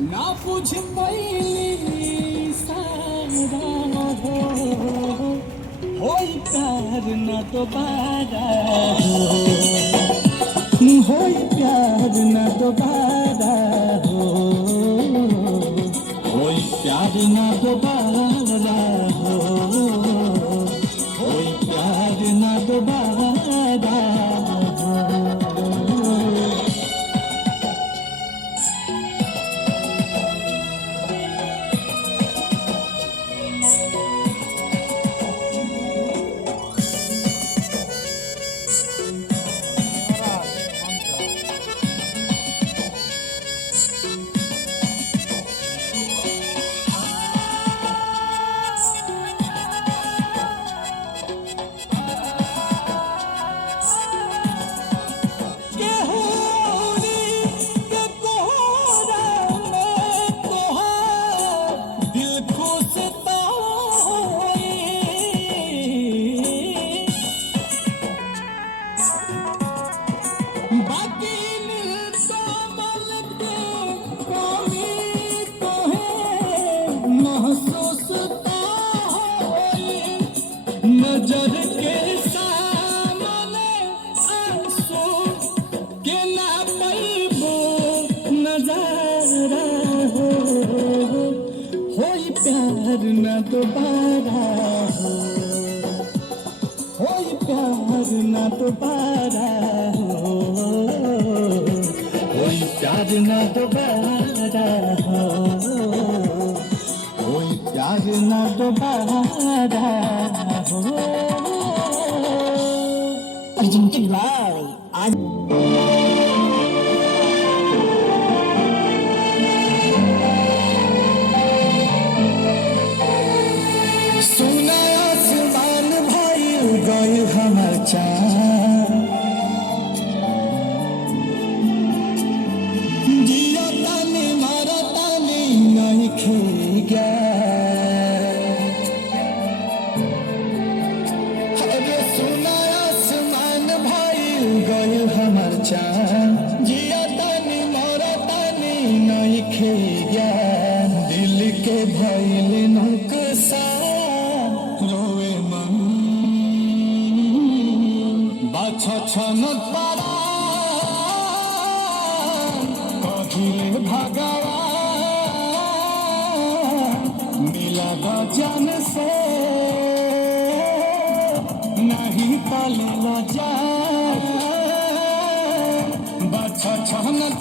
ना पूछ पैली सारा होई प्यार ना दोबारा होई प्यार ना दोबारा होई प्यार ना दोबारा होई प्यार ना दोबारा नजर के सामने आंसू के ना पैबो नजारा होई प्यार ना दोबारा होई प्यार ना दोबारा होई प्यार ना दोबारा होई प्यार ना दोबारा Argentina सुना आसमान भाई गए हमर चाँद जिया ताने मारा ताने नहीं खे गया हमर चाँद जिया तानी मोरा तानी नहीं खे गया दिल के भइल नुकसान रोवे मन बाछा छनत पारा कहिले भगवान मिला गजन से नहीं तल जा छनत